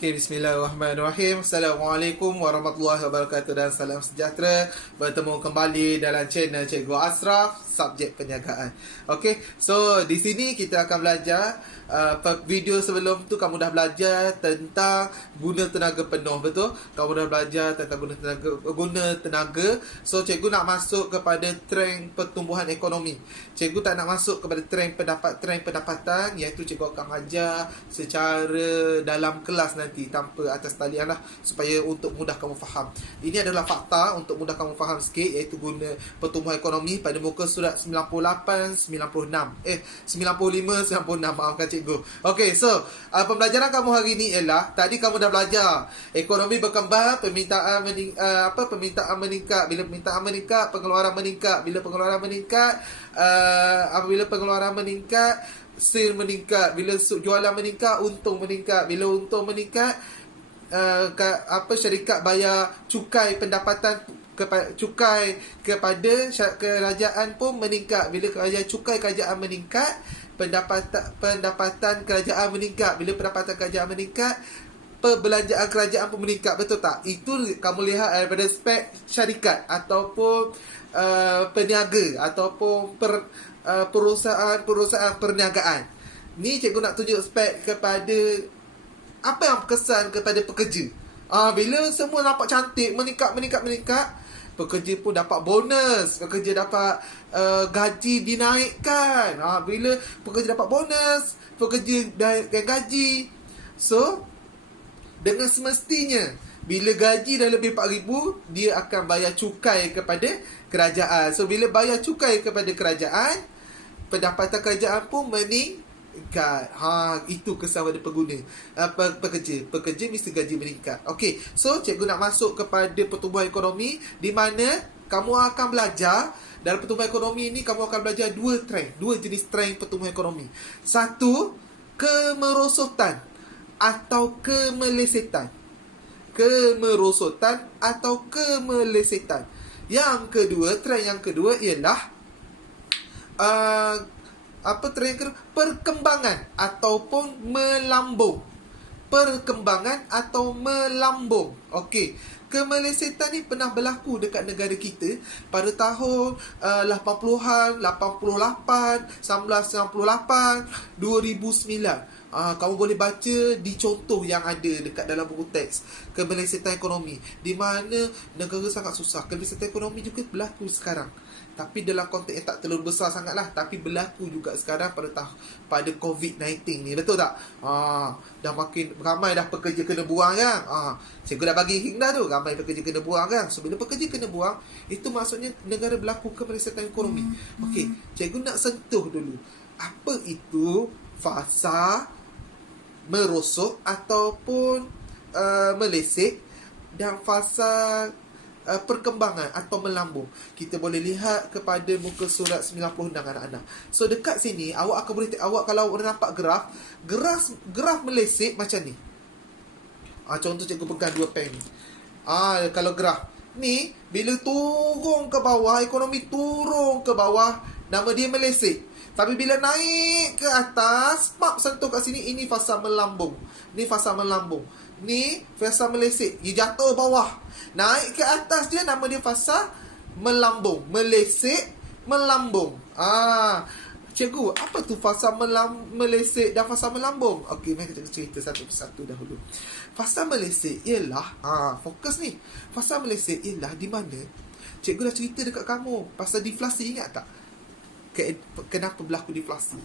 Okay, bismillahirrahmanirrahim. Assalamualaikum warahmatullahi wabarakatuh dan salam sejahtera. Bertemu kembali dalam channel Cikgu Ashraf, subjek perniagaan. Okay, so di sini kita akan belajar video sebelum tu kamu dah belajar tentang guna tenaga penuh, betul? Kamu dah belajar tentang guna tenaga. So cikgu nak masuk kepada trend pertumbuhan ekonomi. Cikgu tak nak masuk kepada trend pendapatan, iaitu cikgu akan ajar secara dalam kelas nanti tanpa atas talian lah, supaya untuk mudah kamu faham. Ini adalah fakta untuk mudah kamu faham sikit, iaitu guna pertumbuhan ekonomi pada muka surat 98, 96 95, 96, maafkan cikgu. Okey, so pembelajaran kamu hari ini ialah, tadi kamu dah belajar ekonomi berkembang, permintaan meningkat. Bila permintaan meningkat, pengeluaran meningkat. Bila pengeluaran meningkat, apabila pengeluaran meningkat, sale meningkat. Bila jualan meningkat, untung meningkat. Bila untung meningkat, syarikat bayar cukai pendapatan cukai kepada kerajaan pun meningkat. Bila cukai kerajaan meningkat, pendapatan kerajaan meningkat. Bila pendapatan kerajaan meningkat, perbelanjaan kerajaan pun meningkat. Betul tak? Itu kamu lihat daripada spek syarikat ataupun peniaga ataupun perusahaan perniagaan. Ni cikgu nak tunjuk spek kepada apa yang kesan kepada pekerja. Bila semua nampak cantik, meningkat, pekerja pun dapat bonus, pekerja dapat gaji dinaikkan. Bila pekerja dapat bonus, pekerja naikkan gaji. So dengan semestinya, bila gaji dah lebih 4,000, dia akan bayar cukai kepada kerajaan. So bila bayar cukai kepada kerajaan, pendapatan kerajaan pun meningkat. Itu kesan pada pengguna, pekerja mesti gaji meningkat. Okey, so cikgu nak masuk kepada pertumbuhan ekonomi, di mana kamu akan belajar dalam pertumbuhan ekonomi ini. Kamu akan belajar dua jenis trend pertumbuhan ekonomi. Satu, kemerosotan atau kemelesetan. Yang kedua, trend yang kedua ialah perkembangan ataupun melambung. Okey, kemelesetan ni pernah berlaku dekat negara kita pada tahun 80-an, 88, 1998, 2009. Kamu boleh baca di contoh yang ada dekat dalam buku teks, kemelesetan ekonomi, di mana negara sangat susah. Kemelesetan ekonomi juga berlaku sekarang, tapi dalam konteks yang tak terlalu besar sangat lah. Tapi berlaku juga sekarang pada COVID-19 ni, betul tak? Dah makin ramai dah pekerja kena buang kan. Cikgu dah bagi hint dah tu, ramai pekerja kena buang kan. So bila pekerja kena buang, itu maksudnya negara berlaku kemelesetan ekonomi. Okey, cikgu nak sentuh dulu apa itu fasa merosot ataupun meleset, dan fasa perkembangan atau melambung. Kita boleh lihat kepada muka surat 96 anak-anak. So dekat sini awak akan boleh awak kalau nampak graf meleset macam ni. Contoh cikgu pegang dua pen ni. Kalau graf ni bila turun ke bawah, ekonomi turun ke bawah, nama dia meleset. Tapi bila naik ke atas, sentuh kat sini, ini fasa melambung. Ni fasa melambung. Ni fasa meleset. Dia jatuh bawah, naik ke atas dia, nama dia fasa melambung. Meleset, melambung. Cikgu, apa tu fasa meleset dan fasa melambung? Okey, mari kita cerita satu persatu dahulu. Fasa meleset ialah, fokus ni. Fasa meleset ialah di mana cikgu dah cerita dekat kamu pasal deflasi, ingat tak? Kenapa berlaku deflasi?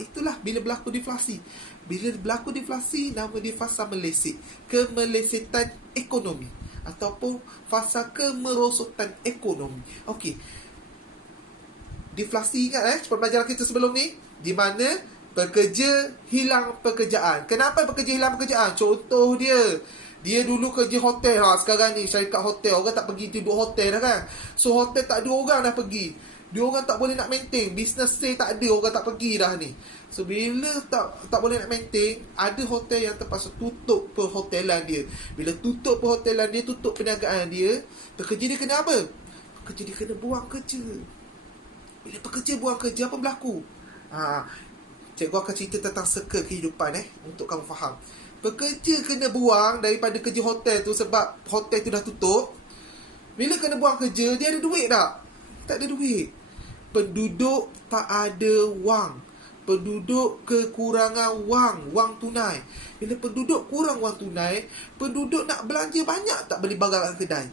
Itulah bila berlaku deflasi. Bila berlaku deflasi, nama dia fasa meleset, kemelesetan ekonomi ataupun fasa kemerosotan ekonomi. Okey, deflasi ingat pembelajaran kita sebelum ni, di mana pekerja hilang pekerjaan. Kenapa pekerja hilang pekerjaan? Contoh dia dulu kerja hotel, sekarang ni syarikat hotel, orang tak pergi duduk hotel dah kan. So hotel tak ada orang dah pergi, dia orang tak boleh nak maintain, business sale tak ada, orang tak pergi dah ni. So bila tak boleh nak maintain, ada hotel yang terpaksa tutup perhotelan dia. Bila tutup perhotelan dia, tutup perniagaan dia, pekerja dia kena apa? Pekerja dia kena buang kerja. Bila pekerja buang kerja, apa berlaku? Cikgu akan cerita tentang circle kehidupan untuk kamu faham. Pekerja kena buang daripada kerja hotel tu sebab hotel tu dah tutup. Bila kena buang kerja, dia ada duit tak? Tak ada duit. Penduduk tak ada wang. Penduduk kekurangan wang tunai. Bila penduduk kurang wang tunai, penduduk nak belanja banyak tak beli barang kat kedai.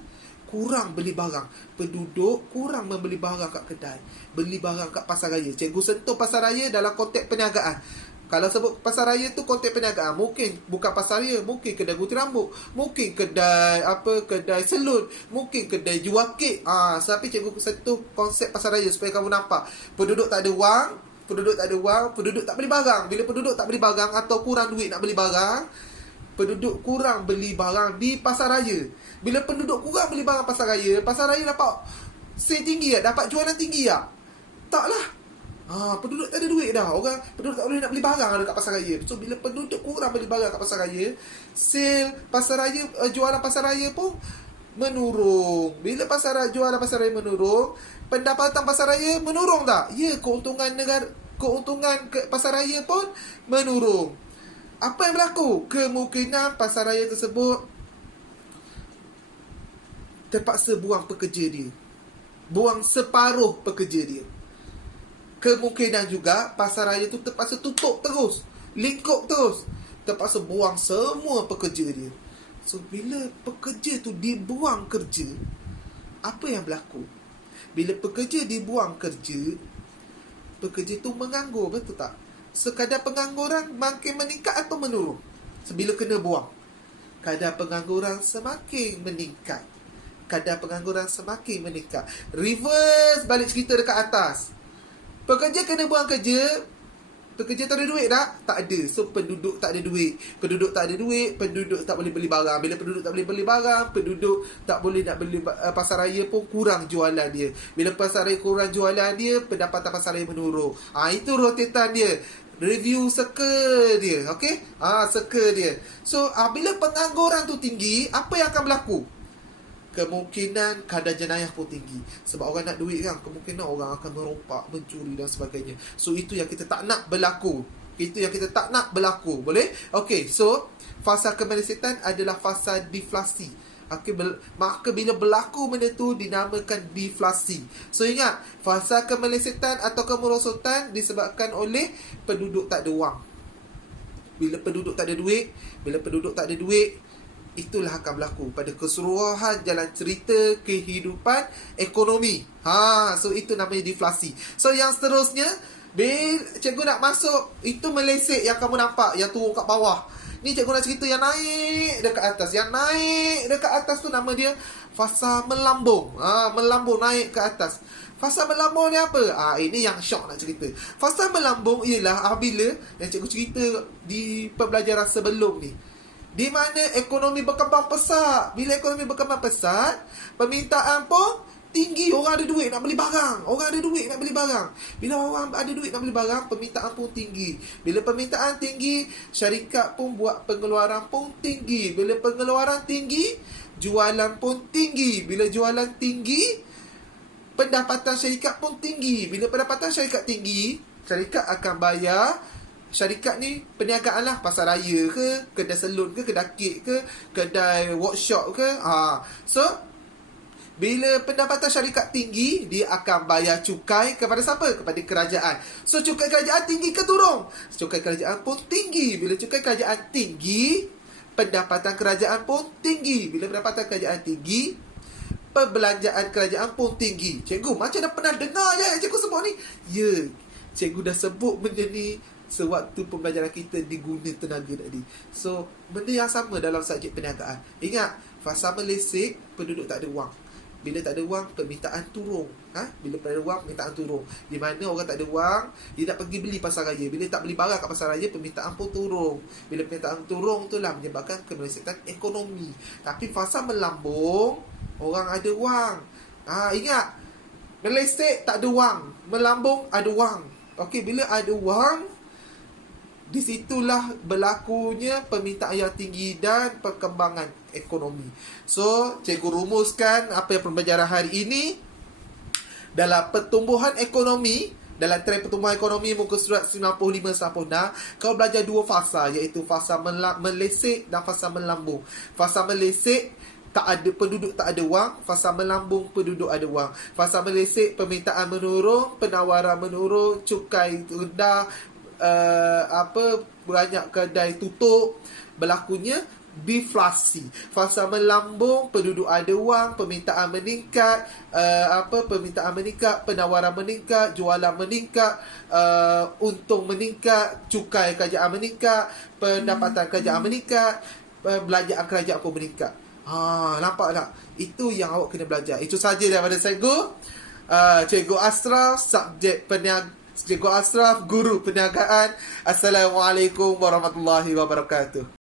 Kurang beli barang. Penduduk kurang membeli barang kat kedai. Beli barang kat pasar raya. Cikgu sentuh pasar raya dalam konteks perniagaan. Kalau sebut pasar raya tu konteks perniagaan, mungkin bukan pasar raya, mungkin kedai gunting rambut, mungkin kedai kedai salon, mungkin kedai jual kek. Tapi cikgu sentuh konsep pasar raya supaya kamu nampak. Penduduk tak ada wang, penduduk tak beli barang. Bila penduduk tak beli barang atau kurang duit nak beli barang, penduduk kurang beli barang di pasar raya. Bila penduduk kurang beli barang pasar raya dapat sale tinggi tak? Dapat jualan tinggi tak? Taklah. Penduduk tak ada duit dah. Penduduk tak boleh nak beli barang dekat pasar raya. So bila penduduk kurang beli barang kat pasar raya, sale pasar raya, jualan pasar raya pun menurun. Bila jualan pasar raya menurun, pendapatan pasar raya menurun tak? Ya, keuntungan pasar raya pun menurun. Apa yang berlaku? Kemungkinan pasar raya tersebut terpaksa buang pekerja dia. Buang separuh pekerja dia. Kemungkinan juga pasar raya tu terpaksa tutup terus, lingkup terus, terpaksa buang semua pekerja dia. So bila pekerja tu dibuang kerja, apa yang berlaku? Bila pekerja dibuang kerja, pekerja tu menganggur, betul tak? Sekadar pengangguran makin meningkat atau menurun? Sebila kena buang, kadar pengangguran semakin meningkat. Reverse balik cerita dekat atas. Pekerja kena buang kerja. Pekerja tak ada duit tak? Tak ada. So penduduk tak ada duit. Penduduk tak boleh beli barang. Bila penduduk tak boleh beli barang, penduduk tak boleh nak beli pasar raya pun kurang jualan dia. Bila pasar raya kurang jualan dia, pendapatan pasar raya menurun. Itu rotetan dia. Review circle dia. Okay? Circle dia. So bila pengangguran tu tinggi, apa yang akan berlaku? Kemungkinan kadar jenayah pun tinggi. Sebab orang nak duit kan, kemungkinan orang akan merompak, mencuri dan sebagainya. So itu yang kita tak nak berlaku. Boleh? Okay, so fasa kemelesetan adalah fasa deflasi. Maka bila berlaku benda tu dinamakan deflasi. So ingat, fasa kemelesetan atau kemerosotan disebabkan oleh penduduk tak ada wang. Bila penduduk tak ada duit, itulah akan berlaku pada keseluruhan jalan cerita kehidupan ekonomi. So itu namanya deflasi. So yang seterusnya, cikgu nak masuk, itu melesek yang kamu nampak, yang turun kat bawah. Ni cikgu nak cerita yang naik dekat atas. Yang naik dekat atas tu nama dia fasa melambung. Melambung naik ke atas. Fasa melambung ni apa? Ini yang syok nak cerita. Fasa melambung ialah apabila yang cikgu cerita di pembelajaran sebelum ni, di mana ekonomi berkembang pesat. Bila ekonomi berkembang pesat, permintaan pun tinggi. Orang ada duit nak beli barang. Bila orang ada duit nak beli barang, permintaan pun tinggi. Bila permintaan tinggi, syarikat pun buat pengeluaran pun tinggi. Bila pengeluaran tinggi, jualan pun tinggi. Bila jualan tinggi, pendapatan syarikat pun tinggi. Bila pendapatan syarikat tinggi, syarikat akan bayar. Syarikat ni perniagaan lah, pasar raya ke, kedai salon ke, kedai kek ke, kedai workshop ke. So bila pendapatan syarikat tinggi, dia akan bayar cukai kepada siapa? Kepada kerajaan. So cukai kerajaan tinggi ke turun? Cukai kerajaan pun tinggi. Bila cukai kerajaan tinggi, pendapatan kerajaan pun tinggi. Bila pendapatan kerajaan tinggi, perbelanjaan kerajaan pun tinggi. Cikgu macam dah pernah dengar je cikgu sebut ni. Ya, cikgu dah sebut benda ni sewaktu pembelajaran kita diguna tenaga tadi. So benda yang sama dalam subjek perniagaan. Ingat, fasa melesek, penduduk tak ada wang. Bila tak ada wang, permintaan turun. Bila tak ada wang, permintaan turun. Di mana orang tak ada wang, dia nak pergi beli pasar raya. Bila tak beli barang kat pasar raya, permintaan pun turun. Bila permintaan turun, itulah menyebabkan kemelesetan ekonomi. Tapi fasa melambung, orang ada wang. Ingat, melesek tak ada wang, melambung ada wang. Okey, bila ada wang, di situlah berlakunya permintaan yang tinggi dan perkembangan ekonomi. So, cikgu rumuskan apa yang pembelajaran hari ini. Dalam pertumbuhan ekonomi, dalam trend pertumbuhan ekonomi muka surat 95-96, kau belajar dua fasa, iaitu fasa melesek dan fasa melambung. Fasa melesek tak ada penduduk, tak ada wang. Fasa melambung, penduduk ada wang. Fasa melesek, permintaan menurun, penawaran menurun, cukai rendah, banyak kedai tutup, berlakunya deflasi. Fasa melambung, penduduk ada wang, permintaan meningkat, penawaran meningkat, jualan meningkat, untung meningkat, cukai kerajaan meningkat, pendapatan kerajaan meningkat, belanjaan kerajaan pun meningkat. Nampak tak? Itu yang awak kena belajar. Itu saja daripada Cikgu Ashraf, Cikgu Ashraf, Guru Perniagaan. Assalamualaikum warahmatullahi wabarakatuh.